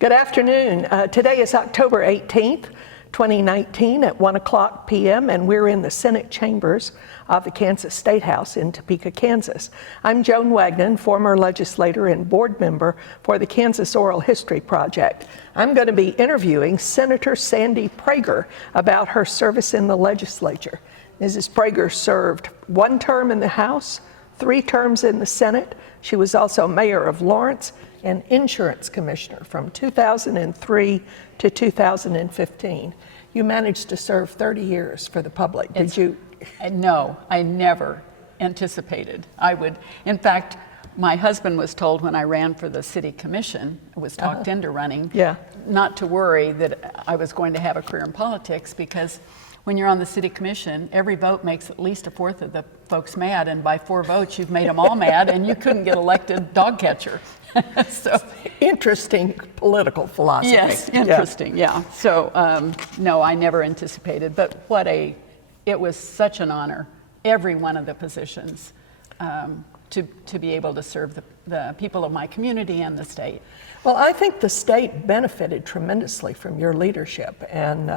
Good afternoon. Today is October 18th, 2019 at 1 o'clock p.m. and we're in the Senate chambers of the Kansas State House in Topeka, Kansas. I'm Joan Wagnon, former legislator and board member for the Kansas Oral History Project. I'm going to be interviewing Senator Sandy Praeger about her service in the legislature. Mrs. Praeger served one term in the House, 3 terms in the Senate. She was also mayor of Lawrence and insurance commissioner from 2003 to 2015. You managed to serve 30 years for the public. Did you? No, I never anticipated I would. In fact, my husband was told when I ran for the city commission, was talked into running, not to worry that I was going to have a career in politics, because when you're on the city commission, every vote makes at least a fourth of the folks mad, and by 4 votes, you've made them all mad, and you couldn't get elected dog catcher. So interesting political philosophy. Yes, interesting, yeah. So, no, I never anticipated, but it was such an honor, every one of the positions, to be able to serve the people of my community and the state. Well, I think the state benefited tremendously from your leadership, and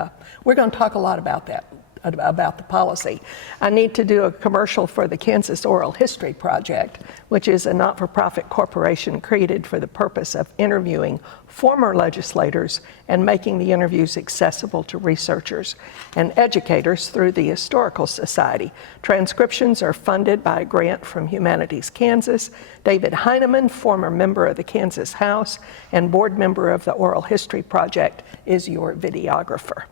we're going to talk a lot about that, about the policy. I need to do a commercial for the Kansas Oral History Project, which is a not-for-profit corporation created for the purpose of interviewing former legislators and making the interviews accessible to researchers and educators through the Historical Society. Transcriptions are funded by a grant from Humanities Kansas. David Heineman, former member of the Kansas House and board member of the Oral History Project, is your videographer.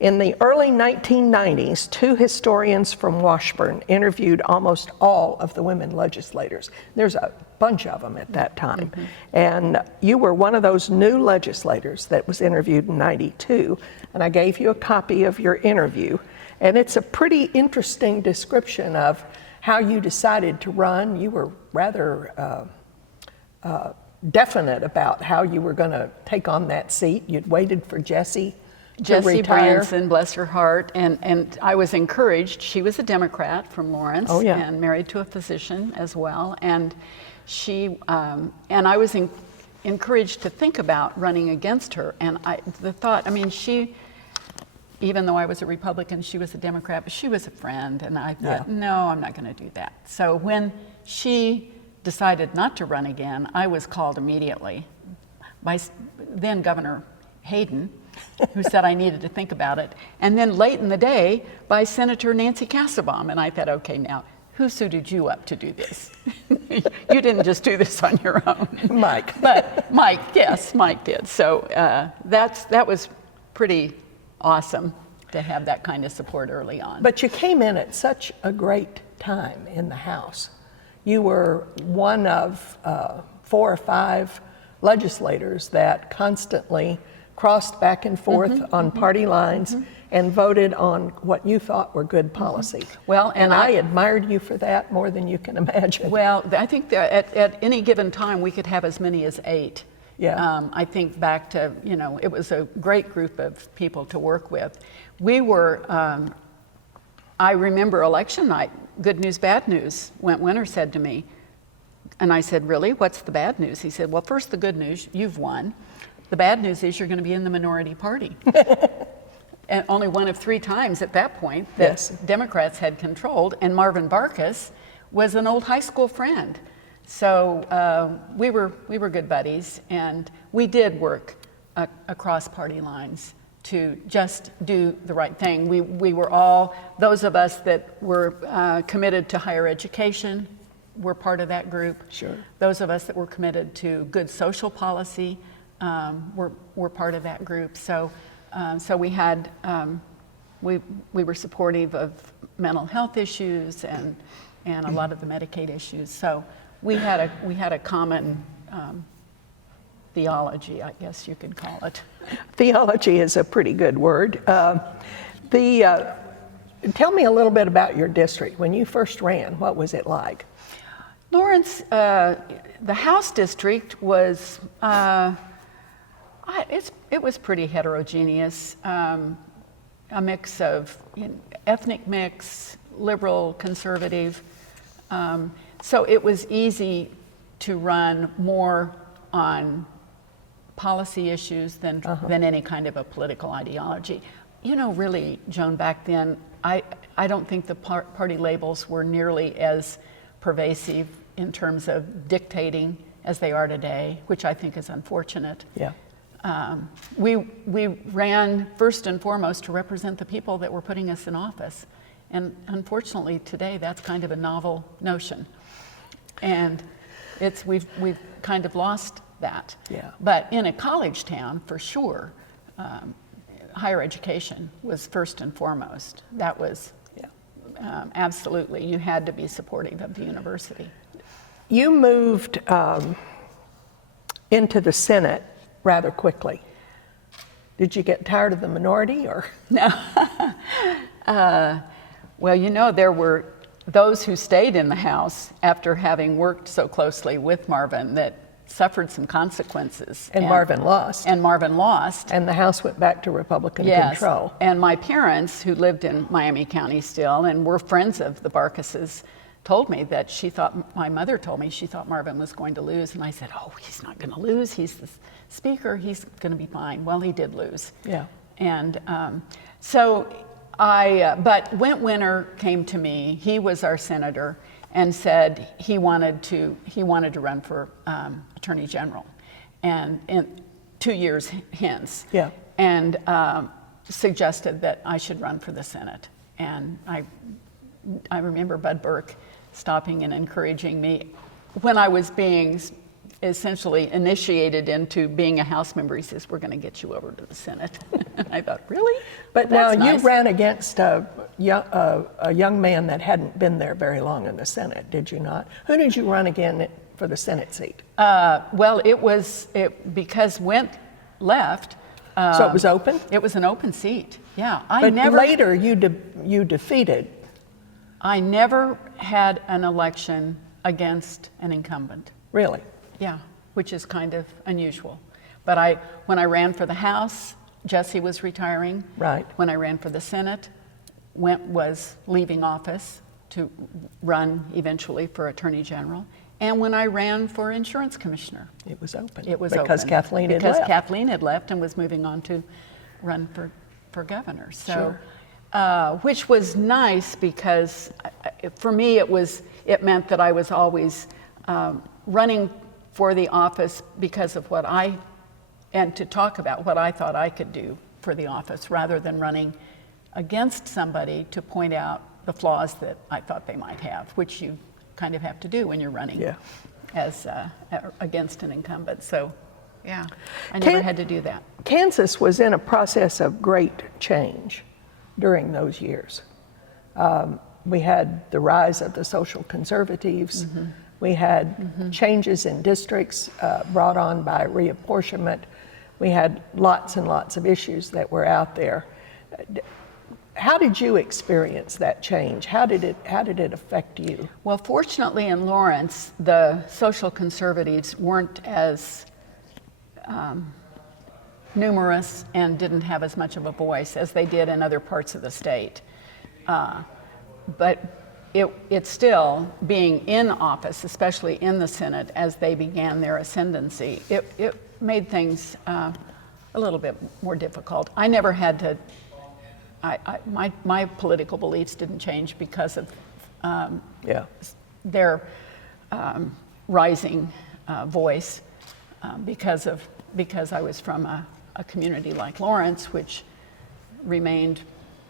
In the early 1990s, 2 historians from Washburn interviewed almost all of the women legislators. There's a bunch of them at that time. Mm-hmm. And you were one of those new legislators that was interviewed in 92, and I gave you a copy of your interview. And it's a pretty interesting description of how you decided to run. You were rather definite about how you were going to take on that seat. You'd waited for Jessie Branson, bless her heart, and I was encouraged. She was a Democrat from Lawrence, and married to a physician as well, and she and I was encouraged to think about running against her. And she, even though I was a Republican, she was a Democrat, but she was a friend, and I thought, no, I'm not going to do that. So when she decided not to run again, I was called immediately by then Governor Hayden, who said I needed to think about it. And then late in the day, by Senator Nancy Kassebaum. And I thought, okay, now, who suited you up to do this? You didn't just do this on your own. Mike. But Mike, yes, Mike did. So that was pretty awesome to have that kind of support early on. But you came in at such a great time in the House. You were one of 4 or 5 legislators that constantly crossed back and forth on party lines and voted on what you thought were good policy. Well, and I admired you for that more than you can imagine. Well, I think that at any given time we could have as many as 8. Yeah. I think back to, it was a great group of people to work with. We were, I remember election night, good news, bad news. Went Winter said to me, and I said, really, what's the bad news? He said, well, first the good news, you've won. The bad news is you're going to be in the minority party. And only one of 3 times at that point that Democrats had controlled, and Marvin Barkas was an old high school friend. So we were good buddies, and we did work across party lines to just do the right thing. We were all, those of us that were committed to higher education were part of that group. Sure. Those of us that were committed to good social policy were part of that group. So we had we were supportive of mental health issues and a lot of the Medicaid issues. So we had a common theology, I guess you could call it. Theology is a pretty good word. Tell me a little bit about your district. When you first ran, what was it like? Lawrence, the House district was, it was pretty heterogeneous, a mix of ethnic mix, liberal, conservative. So it was easy to run more on policy issues than any kind of a political ideology. You know, really, Joan, back then, I don't think the party labels were nearly as pervasive in terms of dictating as they are today, which I think is unfortunate. Yeah. We ran first and foremost to represent the people that were putting us in office. And unfortunately today that's kind of a novel notion. And we've kind of lost that. Yeah. But in a college town, for sure, higher education was first and foremost. That was absolutely, you had to be supportive of the university. You moved into the Senate rather quickly. Did you get tired of the minority, or? No. Well, you know, there were those who stayed in the House after having worked so closely with Marvin that suffered some consequences. And Marvin lost. And Marvin lost. And the House went back to Republican control. And my parents, who lived in Miami County still and were friends of the Barkases, told me that my mother told me she thought Marvin was going to lose. And I said, oh, he's not going to lose. He's the speaker. He's going to be fine. Well, he did lose. Yeah. And but Went Winter came to me. He was our senator and said he wanted to run for Attorney General, and in 2 years hence. Yeah. And suggested that I should run for the Senate. And I remember Bud Burke stopping and encouraging me when I was being essentially initiated into being a House member. He says, we're going to get you over to the Senate. And I thought, really? But now That's you nice. ran against a young man that hadn't been there very long in the Senate, did you not? Who did you run again for the Senate seat? Well, because Went left. So it was open? It was an open seat, yeah. But later you defeated. I never had an election against an incumbent. Really? Yeah, which is kind of unusual. But when I ran for the House, Jesse was retiring. Right. When I ran for the Senate, Went was leaving office to run eventually for Attorney General. And when I ran for Insurance Commissioner. It was open. It was because open. Kathleen had because left. Kathleen had left and was moving on to run for governor. So, Sure. Which was nice because for me it meant that I was always running for the office because of and to talk about what I thought I could do for the office rather than running against somebody to point out the flaws that I thought they might have, which you kind of have to do when you're running as against an incumbent. So, yeah, I never had to do that. Kansas was in a process of great change during those years. We had the rise of the social conservatives. Mm-hmm. We had changes in districts brought on by reapportionment. We had lots and lots of issues that were out there. How did you experience that change? How did it affect you? Well, fortunately in Lawrence, the social conservatives weren't as numerous and didn't have as much of a voice as they did in other parts of the state. But it's still, being in office, especially in the Senate, as they began their ascendancy, it made things a little bit more difficult. I never had to, my political beliefs didn't change because of their rising voice, because I was from a community like Lawrence, which remained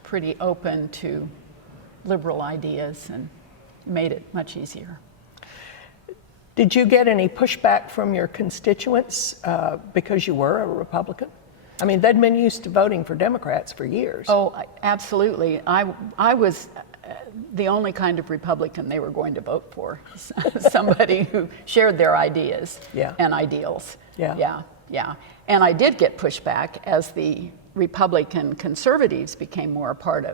pretty open to liberal ideas and made it much easier. Did you get any pushback from your constituents because you were a Republican? I mean, they'd been used to voting for Democrats for years. Oh, absolutely. I was the only kind of Republican they were going to vote for. Somebody who shared their ideas and ideals. Yeah. And I did get pushback as the Republican conservatives became more a part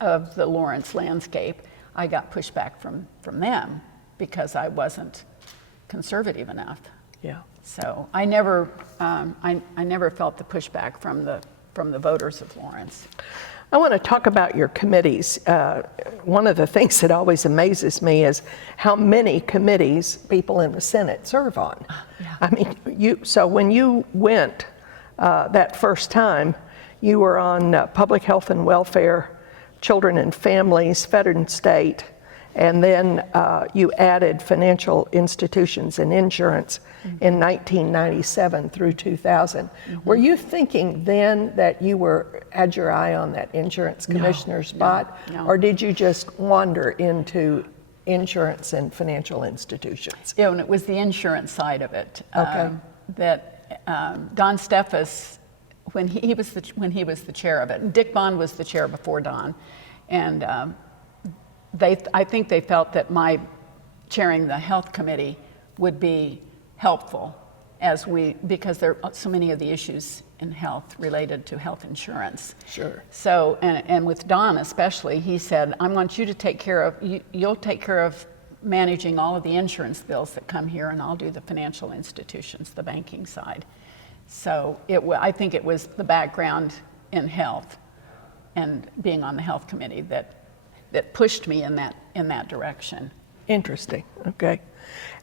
of the Lawrence landscape. I got pushback from them because I wasn't conservative enough. Yeah. So I never felt the pushback from the voters of Lawrence. I want to talk about your committees. One of the things that always amazes me is how many committees people in the Senate serve on. Yeah. I mean, so when you went that first time, you were on Public Health and Welfare, Children and Families, Federal and State, and then you added Financial Institutions and Insurance in 1997 through 2000. Were you thinking then that you had your eye on that insurance commissioner spot, no. or did you just wander into insurance and financial institutions? Yeah, and it was the insurance side of it. Okay. That Don Steffes, when he was the chair of it, and Dick Bond was the chair before Don, and I think they felt that my chairing the health committee would be helpful because there are so many of the issues in health related to health insurance. Sure. So, and with Don especially, he said, I want you to take care of, you'll take care of managing all of the insurance bills that come here, and I'll do the financial institutions, the banking side. So I think it was the background in health and being on the health committee that pushed me in that direction. Interesting. Okay.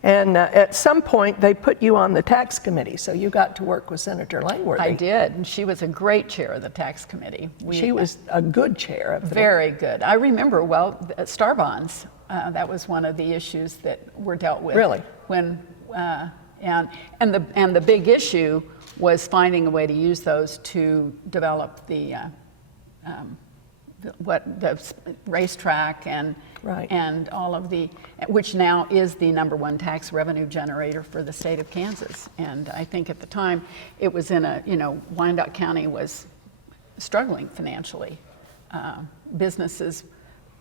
And at some point, they put you on the tax committee, so you got to work with Senator Langworthy. I did, and she was a great chair of the tax committee. She was a good chair of the... Very good. I remember, star bonds, that was one of the issues that were dealt with. Really? When, and the big issue was finding a way to use those to develop the racetrack and Right. and all of which now is the #1 tax revenue generator for the state of Kansas. And I think at the time it was Wyandotte County was struggling financially.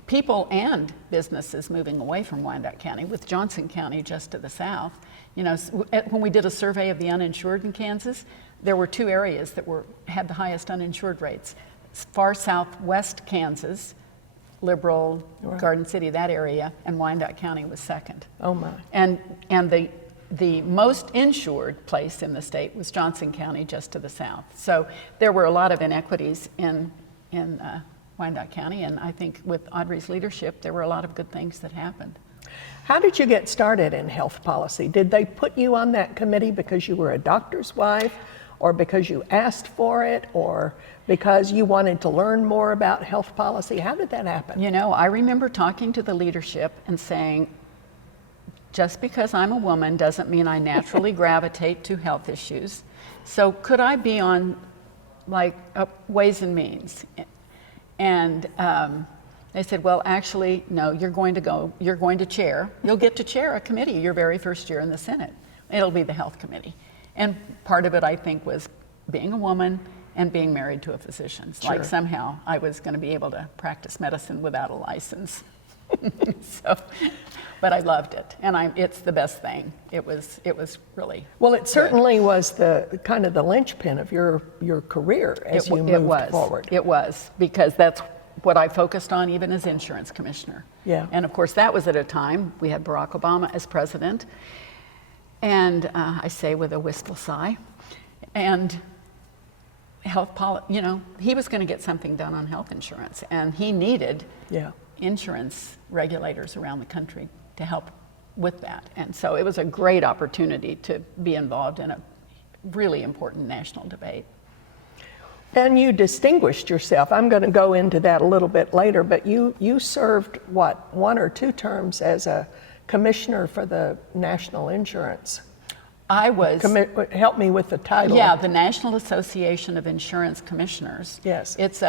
People and businesses moving away from Wyandotte County, with Johnson County just to the south. When we did a survey of the uninsured in Kansas, there were 2 areas that had the highest uninsured rates. Far southwest Kansas, Liberal, Right. Garden City, that area, and Wyandotte County was second. Oh my. And the most insured place in the state was Johnson County, just to the south. So there were a lot of inequities in Wyandotte County, and I think with Audrey's leadership, there were a lot of good things that happened. How did you get started in health policy? Did they put you on that committee because you were a doctor's wife, or because you asked for it, or because you wanted to learn more about health policy? How did that happen? I remember talking to the leadership and saying, just because I'm a woman doesn't mean I naturally gravitate to health issues. So could I be on Ways and Means? And they said, well, actually, no, you're going to chair. You'll get to chair a committee your very first year in the Senate. It'll be the health committee. And part of it, I think, was being a woman and being married to a physician. Sure. Like somehow I was going to be able to practice medicine without a license. But I loved it, and it's the best thing. It was really Well, it certainly was the kind of the linchpin of your career as you moved forward. It was, because that's what I focused on even as insurance commissioner. Yeah. And of course, that was at a time we had Barack Obama as president, and I say with a wistful sigh, and health policy, he was going to get something done on health insurance, and he needed insurance regulators around the country to help with that. And so it was a great opportunity to be involved in a really important national debate. And you distinguished yourself. I'm going to go into that a little bit later, but you served, 1 or 2 terms as a commissioner for the National Insurance. I was... Help me with the title. Yeah, the National Association of Insurance Commissioners. Yes. It's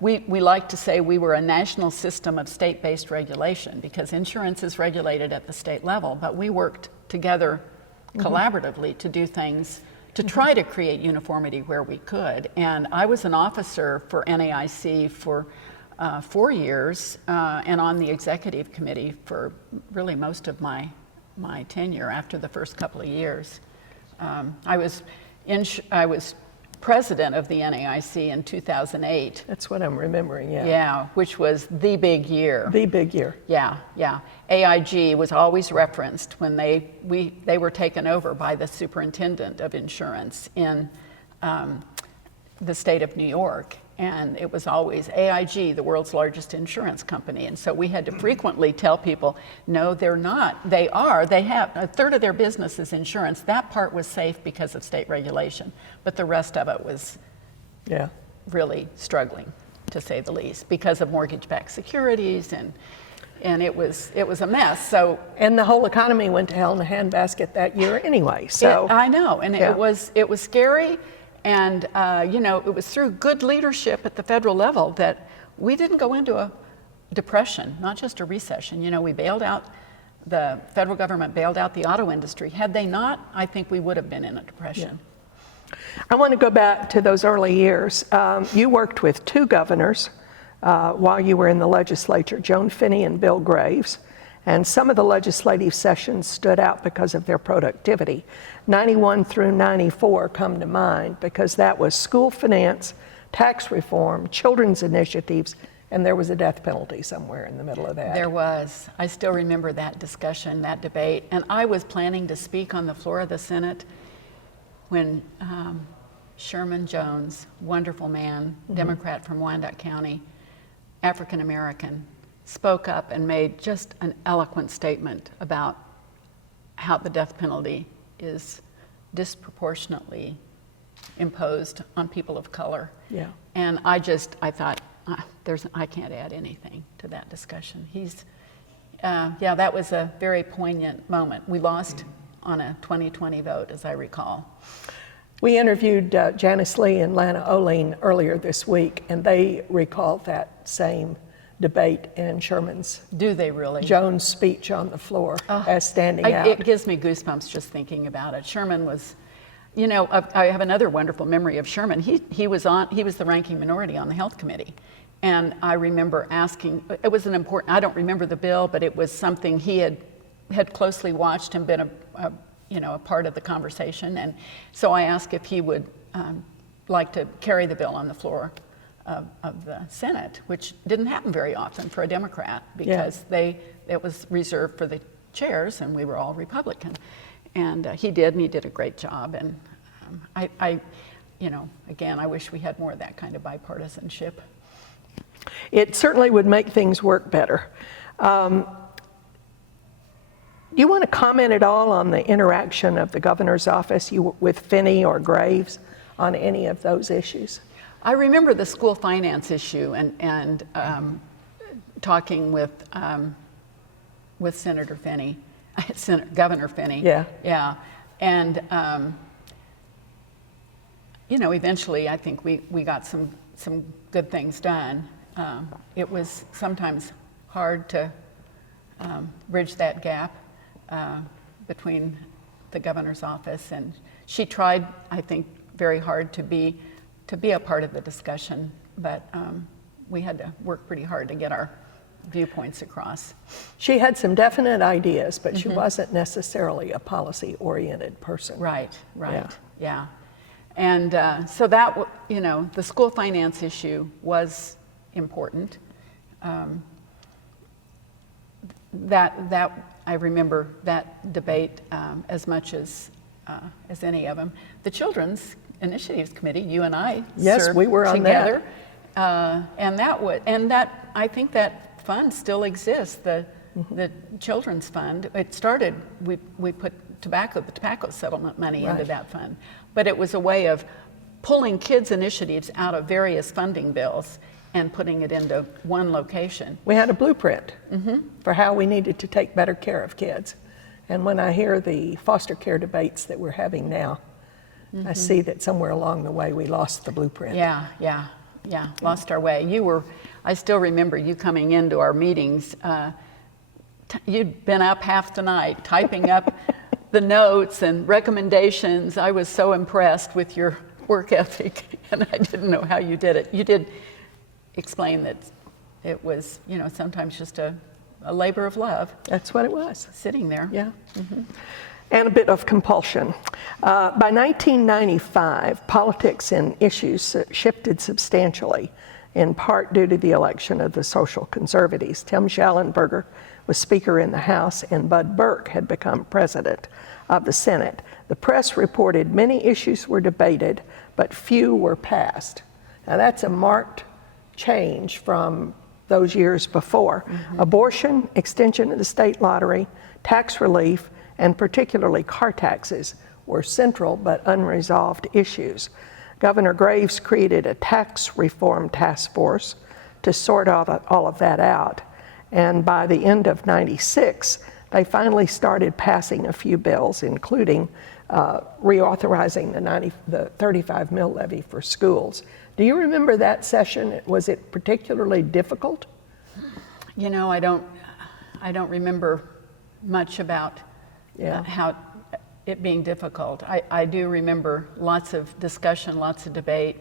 we like to say we were a national system of state-based regulation, because insurance is regulated at the state level, but we worked together collaboratively to do things, to try to create uniformity where we could. And I was an officer for NAIC for 4 years, and on the executive committee for really most of my tenure after the first couple of years. I was president of the NAIC in 2008. That's what I'm remembering, yeah. Yeah, which was the big year. The big year. Yeah. AIG was always referenced when they were taken over by the superintendent of insurance in the state of New York. And it was always AIG, the world's largest insurance company. And so we had to frequently tell people, no, they're not. They are. They have a third of their business is insurance. That part was safe because of state regulation, but the rest of it was really struggling, to say the least, because of mortgage-backed securities, and it was a mess. So, and the whole economy went to hell in a handbasket that year anyway. So I know, and it was scary. And, it was through good leadership at the federal level that we didn't go into a depression, not just a recession. We bailed out, the federal government bailed out the auto industry. Had they not, I think we would have been in a depression. I want to go back to those early years. You worked with two governors while you were in the legislature, Joan Finney and Bill Graves. And some of the legislative sessions stood out because of their productivity. 91 through 94 come to mind because that was school finance, tax reform, children's initiatives, and there was a death penalty somewhere in the middle of that. There was. I still remember that discussion, that debate. And I was planning to speak on the floor of the Senate when Sherman Jones, wonderful man, Democrat from Wyandotte County, African American, spoke up and made just an eloquent statement about how the death penalty is disproportionately imposed on people of color. Yeah. And I thought, I can't add anything to that discussion. That was a very poignant moment. We lost on a 2020 vote, as I recall. We interviewed Janice Lee and Lana Oline earlier this week, and they recalled that same debate and Sherman's Do they really? Jones' speech on the floor as standing out. It gives me goosebumps just thinking about it. Sherman was, I have another wonderful memory of Sherman. He was the ranking minority on the health committee. And I remember asking, it was an important, I don't remember the bill, but it was something he had closely watched and been a part of the conversation. And so I asked if he would like to carry the bill on the floor of the Senate, which didn't happen very often for a Democrat because it was reserved for the chairs and we were all Republican. And he did, and he did a great job. And again, I wish we had more of that kind of bipartisanship. It certainly would make things work better. Do you want to comment at all on the interaction of the governor's office with Finney or Graves on any of those issues? I remember the school finance issue and talking with Senator Finney, Governor Finney. Yeah. And eventually I think we got some good things done. It was sometimes hard to bridge that gap between the governor's office, and she tried, I think, very hard to be a part of the discussion, but we had to work pretty hard to get our viewpoints across. She had some definite ideas, but she wasn't necessarily a policy-oriented person. Right, yeah. And so that, the school finance issue was important. That I remember that debate as much as any of them. The Children's Initiatives Committee, you and I served we were on together, and that I think that fund still exists. The Children's Fund. It started. We put the tobacco settlement money into that fund, but it was a way of pulling kids' initiatives out of various funding bills and putting it into one location. We had a blueprint for how we needed to take better care of kids. And when I hear the foster care debates that we're having now, I see that somewhere along the way we lost the blueprint. Yeah, lost our way. I still remember you coming into our meetings. You'd been up half the night typing up the notes and recommendations. I was so impressed with your work ethic, and I didn't know how you did it. You did explain that it was, sometimes just a labor of love. That's what it was. Sitting there. Yeah. And a bit of compulsion. By 1995, politics and issues shifted substantially, in part due to the election of the social conservatives. Tim Schallenberger was Speaker in the House, and Bud Burke had become President of the Senate. The press reported many issues were debated, but few were passed. Now that's a marked change from those years before. Abortion, extension of the state lottery, tax relief, and particularly car taxes were central but unresolved issues. Governor Graves created a tax reform task force to sort all of that out. And by the end of '96, they finally started passing a few bills, including reauthorizing the 35 mill levy for schools. Do you remember that session? Was it particularly difficult? You know, I don't remember much about how it being difficult. I do remember lots of discussion, lots of debate,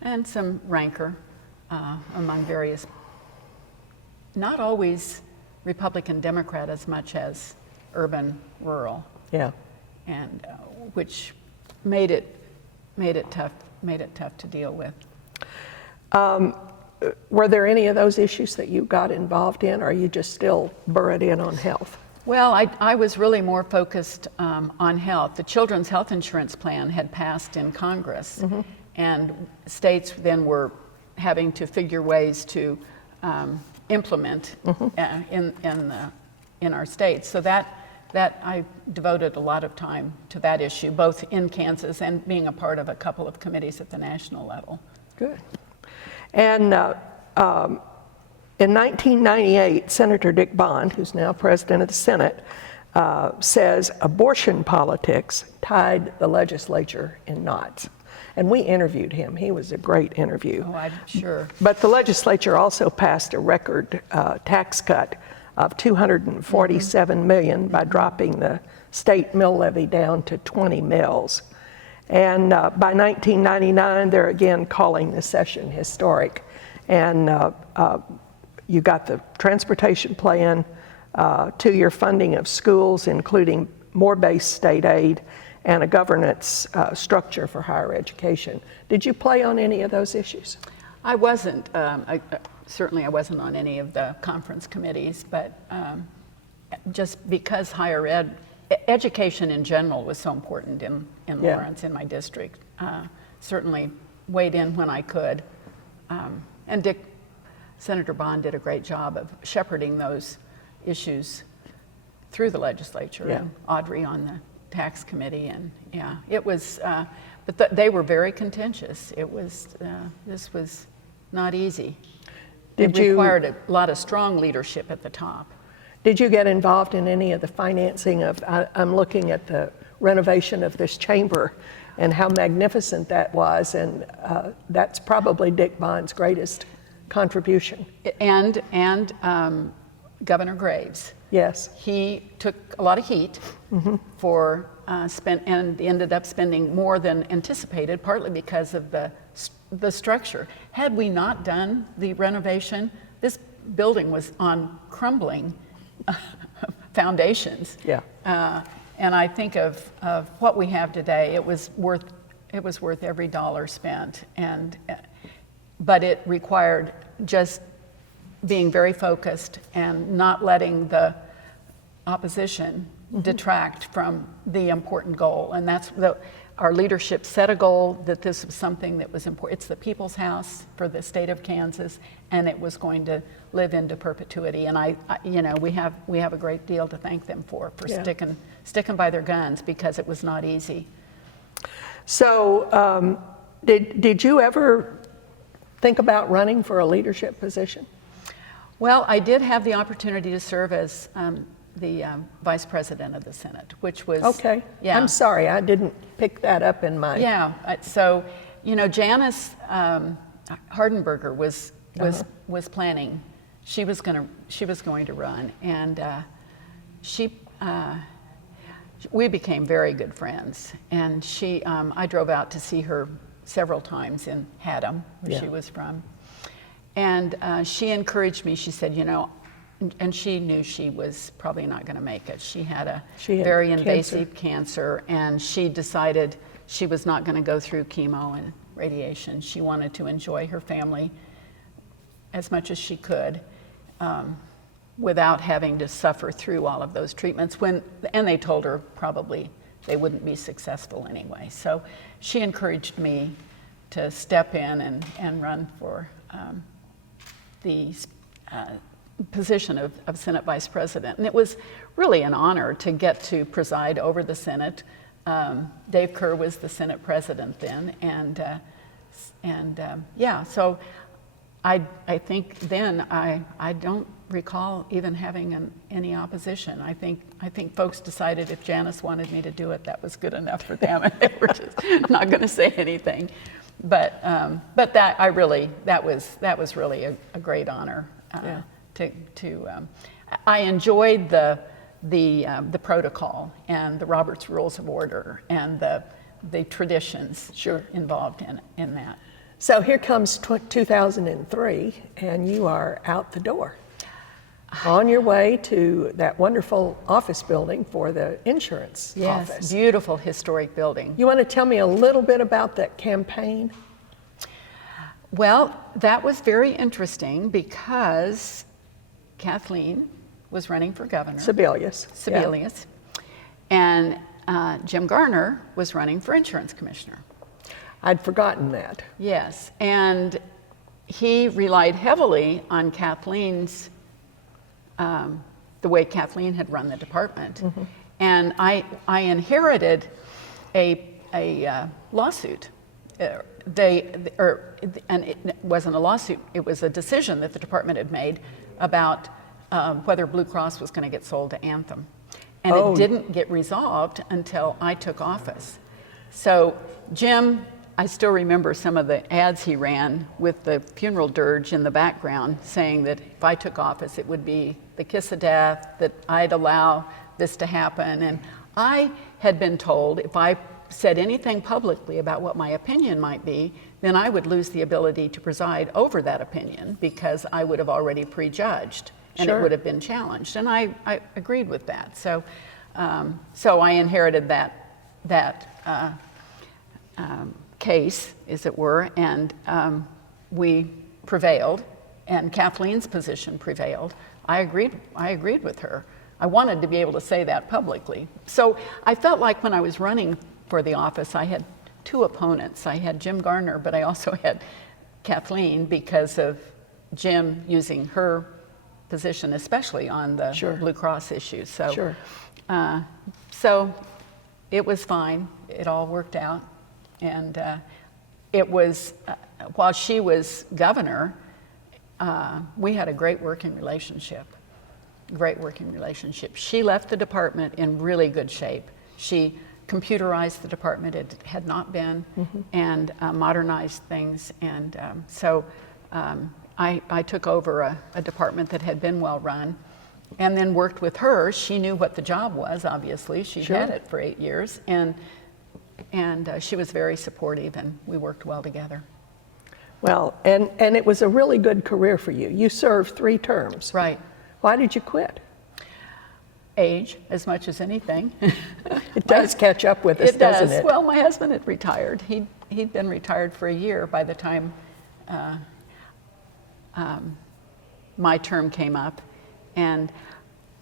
and some rancor among various, not always Republican, Democrat as much as urban, rural. Yeah. And which made it tough to deal with. Were there any of those issues that you got involved in, or are you just still burrowed in on health? Well, I was really more focused on health. The Children's Health Insurance Plan had passed in Congress, and states then were having to figure ways to implement in our states. So that I devoted a lot of time to that issue, both in Kansas and being a part of a couple of committees at the national level. Good. And in 1998, Senator Dick Bond, who's now president of the Senate, says abortion politics tied the legislature in knots. And we interviewed him. He was a great interview. Oh, I'm sure. But the legislature also passed a record tax cut of $247 million by dropping the state mill levy down to 20 mills. And by 1999, they're again calling the session historic. And you got the transportation plan, 2-year funding of schools, including more base state aid, and a governance structure for higher education. Did you play on any of those issues? I wasn't. Certainly I wasn't on any of the conference committees, but just because higher ed, education in general was so important in Lawrence, in my district. Certainly weighed in when I could. And Senator Bond did a great job of shepherding those issues through the legislature, and Audrey on the tax committee, and it was, but they were very contentious. It was, this was not easy. It required a lot of strong leadership at the top. Did you get involved in any of the financing of, I'm looking at the renovation of this chamber and how magnificent that was, and that's probably Dick Bond's greatest contribution. And Governor Graves. Yes. He took a lot of heat for and ended up spending more than anticipated, partly because of the structure. Had we not done the renovation, this building was on crumbling foundations. Yeah. And I think of what we have today. It was worth every dollar spent, but it required just being very focused and not letting the opposition detract from the important goal. And that's our leadership set a goal that this was something that was important. It's the people's house for the state of Kansas, and it was going to live into perpetuity. And I we have a great deal to thank them for sticking by their guns, because it was not easy. So did you ever think about running for a leadership position? Well, I did have the opportunity to serve as the vice president of the Senate, which was... Okay. Yeah. I'm sorry, I didn't pick that up in my... Yeah, so, Janice Hardenberger was planning. She was going to run, and we became very good friends. And I drove out to see her several times in Haddam, where she was from. And she encouraged me. She said, and she knew she was probably not going to make it. She had very invasive cancer, and she decided she was not going to go through chemo and radiation. She wanted to enjoy her family as much as she could without having to suffer through all of those treatments. And they told her probably they wouldn't be successful anyway. So she encouraged me to step in and run for the position of Senate Vice President. And it was really an honor to get to preside over the Senate. Dave Kerr was the Senate President then, yeah, so I think then I don't recall even having any opposition. I think folks decided if Janice wanted me to do it, that was good enough for them, and they were just not going to say anything. But that was really a great honor. I enjoyed the protocol and the Robert's Rules of Order and the traditions involved in that. So here comes 2003, and you are out the door on your way to that wonderful office building for the insurance office. Yes, beautiful historic building. You want to tell me a little bit about that campaign? Well, that was very interesting because Kathleen was running for governor. Sebelius. Sebelius. And Jim Garner was running for insurance commissioner. I'd forgotten that. Yes, and he relied heavily on Kathleen's, the way Kathleen had run the department. Mm-hmm. And I inherited a lawsuit. And it wasn't a lawsuit, it was a decision that the department had made about whether Blue Cross was going to get sold to Anthem. And it didn't get resolved until I took office. So Jim, I still remember some of the ads he ran with the funeral dirge in the background saying that if I took office, it would be the kiss of death, that I'd allow this to happen. And I had been told if I said anything publicly about what my opinion might be, then I would lose the ability to preside over that opinion because I would have already prejudged and it would have been challenged. And I agreed with that. So I inherited that case, as it were, and we prevailed, and Kathleen's position prevailed. I agreed with her. I wanted to be able to say that publicly. So I felt like when I was running for the office, I had two opponents. I had Jim Garner, but I also had Kathleen because of Jim using her position, especially on the Blue Cross issue. So, so it was fine. It all worked out. And it was, while she was governor, we had a great working relationship. She left the department in really good shape. She computerized the department, it had not been, and modernized things. And so I took over a department that had been well run and then worked with her. She knew what the job was, obviously. She had it for 8 years. And she was very supportive, and we worked well together. Well, and it was a really good career for you. You served 3 terms. Right. Why did you quit? Age, as much as anything. It does catch up with us, doesn't it? Well, my husband had retired. He'd been retired for a year by the time my term came up. And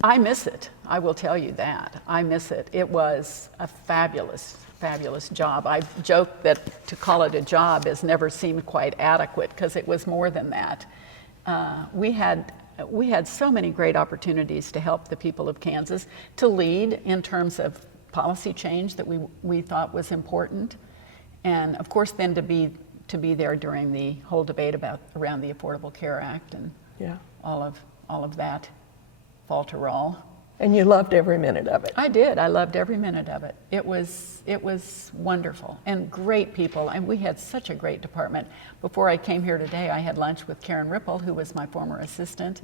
I miss it. I will tell you that. I miss it. It was a fabulous job. I joke that to call it a job has never seemed quite adequate because it was more than that. We had so many great opportunities to help the people of Kansas, to lead in terms of policy change that we thought was important, and of course then to be there during the whole debate around the Affordable Care Act and all of that falterall. And you loved every minute of it. I did. I loved every minute of it. It was wonderful and great people. And we had such a great department. Before I came here today, I had lunch with Karen Ripple, who was my former assistant,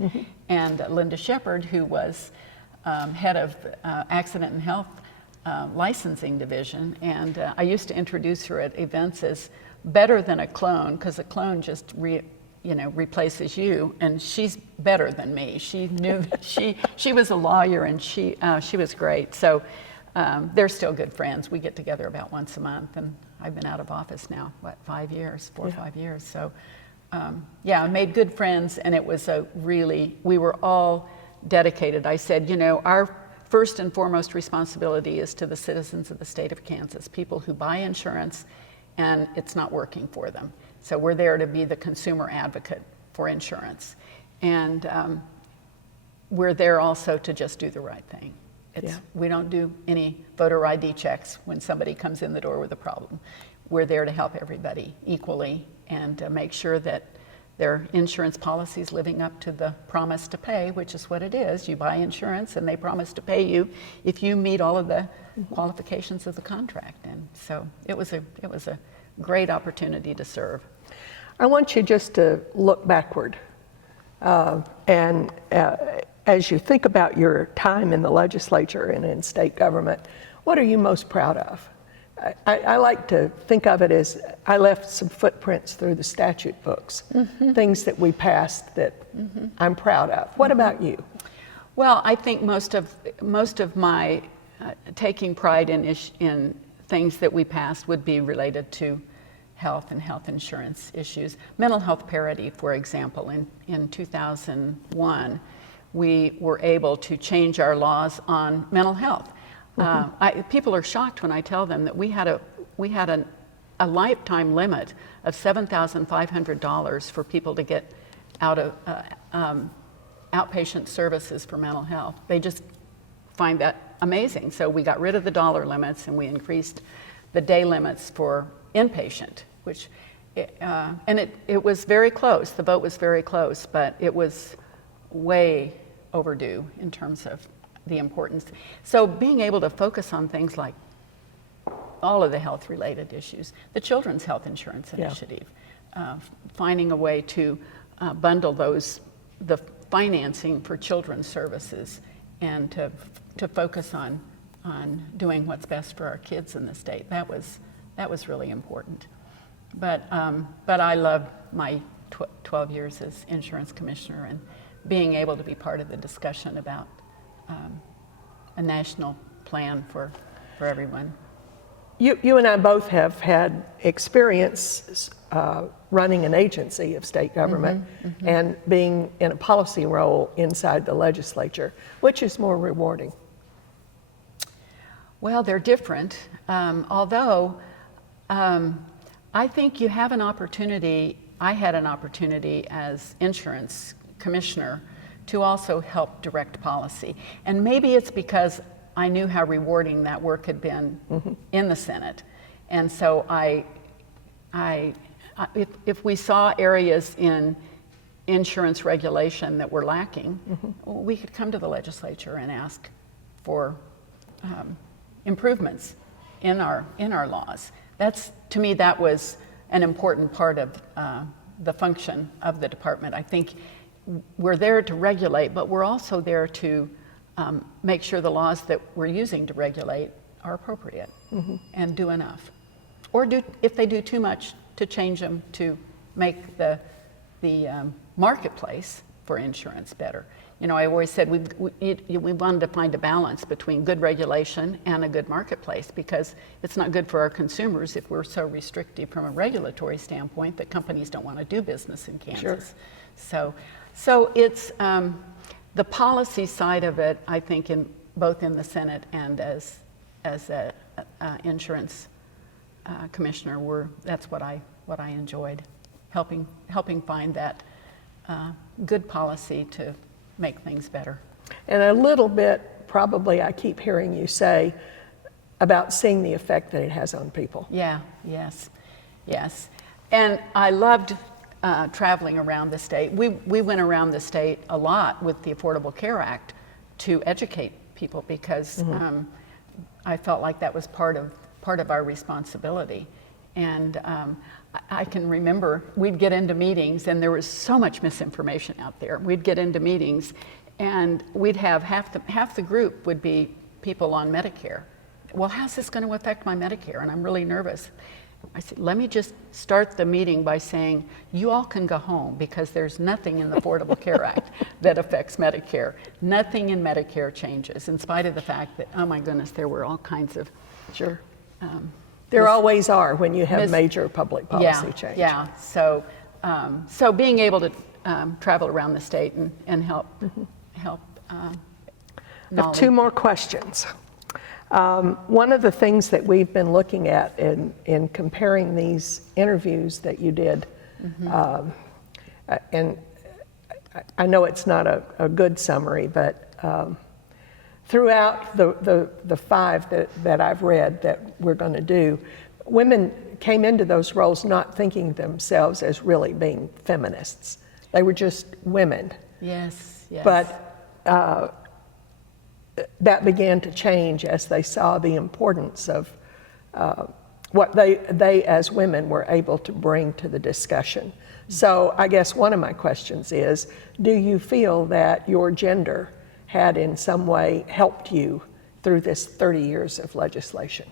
and Linda Shepard, who was head of Accident and Health Licensing Division. And I used to introduce her at events as better than a clone, because a clone just replaces you, and she's better than me. She knew she was a lawyer, and she was great. So they're still good friends. We get together about once a month, and I've been out of office now, 5 years, 4 or 5 years. So I made good friends, and it was we were all dedicated. I said, our first and foremost responsibility is to the citizens of the state of Kansas, people who buy insurance and it's not working for them. So we're there to be the consumer advocate for insurance. And we're there also to just do the right thing. We don't do any voter ID checks when somebody comes in the door with a problem. We're there to help everybody equally and make sure that their insurance policy is living up to the promise to pay, which is what it is. You buy insurance and they promise to pay you if you meet all of the qualifications of the contract. And so it was a great opportunity to serve. I want you just to look backward and as you think about your time in the legislature and in state government, what are you most proud of? I like to think of it as I left some footprints through the statute books, things that we passed that I'm proud of. What about you? Well, I think most of my taking pride in things that we passed would be related to health and health insurance issues. Mental health parity, for example, in 2001, we were able to change our laws on mental health. People are shocked when I tell them that we had a lifetime limit of $7,500 for people to get out of outpatient services for mental health. They just find that amazing. So we got rid of the dollar limits and we increased the day limits for inpatient, which and it was very close. The vote was very close, but it was way overdue in terms of the importance. So being able to focus on things like all of the health-related issues, the Children's Health Insurance Initiative, finding a way to bundle the financing for children's services and to focus on doing what's best for our kids in the state. That was really important. But I loved my 12 years as insurance commissioner and being able to be part of the discussion about a national plan for everyone. You and I both have had experience running an agency of state government and being in a policy role inside the legislature. Which is more rewarding? Well, they're different, although I think you have an opportunity, I had an opportunity as insurance commissioner to also help direct policy. And maybe it's because I knew how rewarding that work had been in the Senate. And so if we saw areas in insurance regulation that were lacking, we could come to the legislature and ask for improvements in our laws. To me, that was an important part of the function of the department. I think we're there to regulate, but we're also there to make sure the laws that we're using to regulate are appropriate and do enough. Or if they do too much, to change them to make the marketplace for insurance better. You know, I always said we wanted to find a balance between good regulation and a good marketplace, because it's not good for our consumers if we're so restrictive from a regulatory standpoint that companies don't want to do business in Kansas. Sure. So it's the policy side of it, I think, both in the Senate and as a insurance commissioner, that's what I enjoyed, helping find that good policy to make things better. And a little bit, probably, I keep hearing you say about seeing the effect that it has on people. Yes. And I loved traveling around the state. We went around the state a lot with the Affordable Care Act to educate people, because I felt like that was part of our responsibility. And I can remember we'd get into meetings and there was so much misinformation out there. We'd get into meetings and we'd have half the group would be people on Medicare. Well, how's this going to affect my Medicare? And I'm really nervous. I said, let me just start the meeting by saying, you all can go home, because there's nothing in the Affordable Care Act that affects Medicare. Nothing in Medicare changes, in spite of the fact that, oh my goodness, there were all kinds of... Sure. There always are when you have major public policy change. Yeah. So being able to travel around the state and help I have two more questions. One of the things that we've been looking at in comparing these interviews that you did, and I know it's not a good summary, but throughout the 5 that I've read that we're going to do, women came into those roles not thinking themselves as really being feminists. They were just women. Yes, yes. But that began to change as they saw the importance of what they as women were able to bring to the discussion. So I guess one of my questions is, do you feel that your gender had in some way helped you through this 30 years of legislation?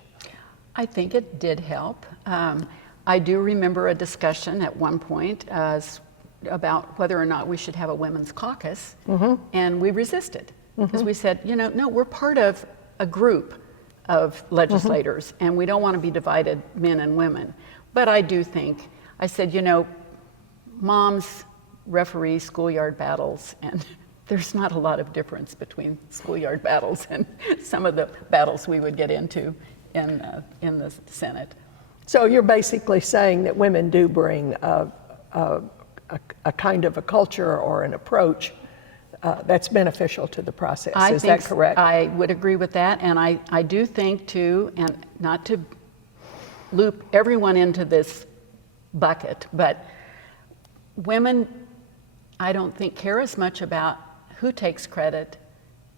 I think it did help. I do remember a discussion at one point about whether or not we should have a women's caucus, and we resisted because we said, no, we're part of a group of legislators, and we don't want to be divided, men and women. But I do think, I said, moms referee schoolyard battles, and there's not a lot of difference between schoolyard battles and some of the battles we would get into in the Senate. So you're basically saying that women do bring a kind of a culture or an approach that's beneficial to the process. Is that correct? I would agree with that, and I do think too, and not to loop everyone into this bucket, but women, I don't think, care as much about who takes credit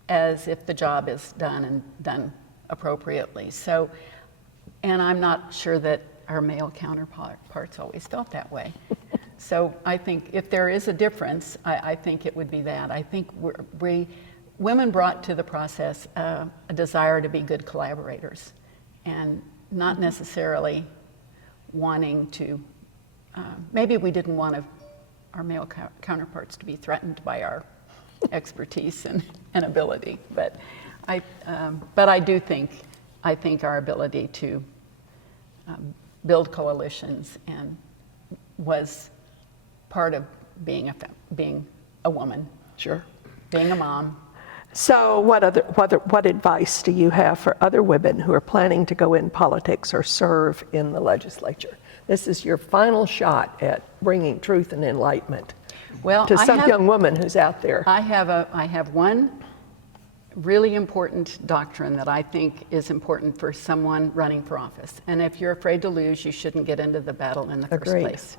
as if the job is done and done appropriately. So, and I'm not sure that our male counterparts always felt that way. So I think if there is a difference, I think it would be that. I think women brought to the process a desire to be good collaborators and not necessarily wanting to, maybe we didn't want our male counterparts to be threatened by our expertise and ability, but I do think, our ability to build coalitions and was part of being a woman. Sure. Being a mom. So what advice do you have for other women who are planning to go in politics or serve in the legislature? This is your final shot at bringing truth and enlightenment to some young woman who's out there. I have one really important doctrine that I think is important for someone running for office. And if you're afraid to lose, you shouldn't get into the battle in the first place.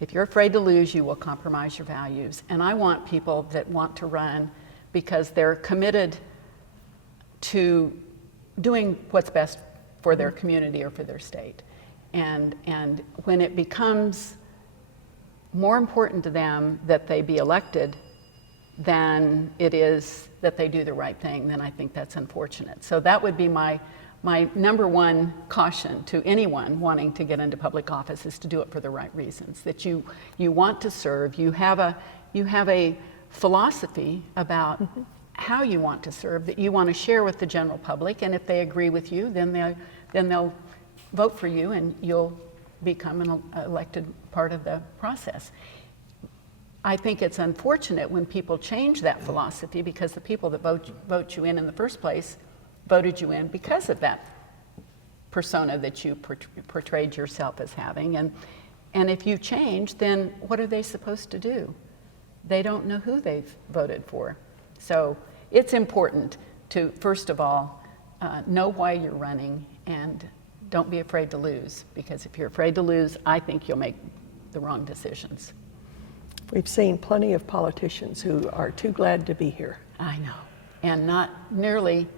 If you're afraid to lose, you will compromise your values. And I want people that want to run because they're committed to doing what's best for their community or for their state. And when it becomes more important to them that they be elected than it is that they do the right thing, then I think that's unfortunate. So that would be my number one caution to anyone wanting to get into public office, is to do it for the right reasons. That you want to serve, you have a philosophy about how you want to serve that you want to share with the general public, and if they agree with you, then they'll vote for you and you'll become an elected part of the process. I think it's unfortunate when people change that philosophy, because the people that vote you in the first place voted you in because of that persona that you portrayed yourself as having. And if you change, then what are they supposed to do? They don't know who they've voted for. So it's important to, first of all, know why you're running and don't be afraid to lose, because if you're afraid to lose, I think you'll make the wrong decisions. We've seen plenty of politicians who are too glad to be here. I know, and not nearly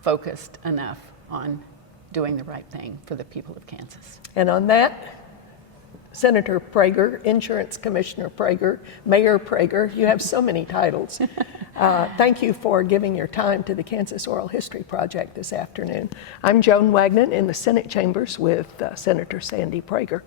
focused enough on doing the right thing for the people of Kansas. And on that, Senator Praeger, Insurance Commissioner Praeger, Mayor Praeger, you have so many titles. Thank you for giving your time to the Kansas Oral History Project this afternoon. I'm Joan Wagnon in the Senate chambers with Senator Sandy Praeger.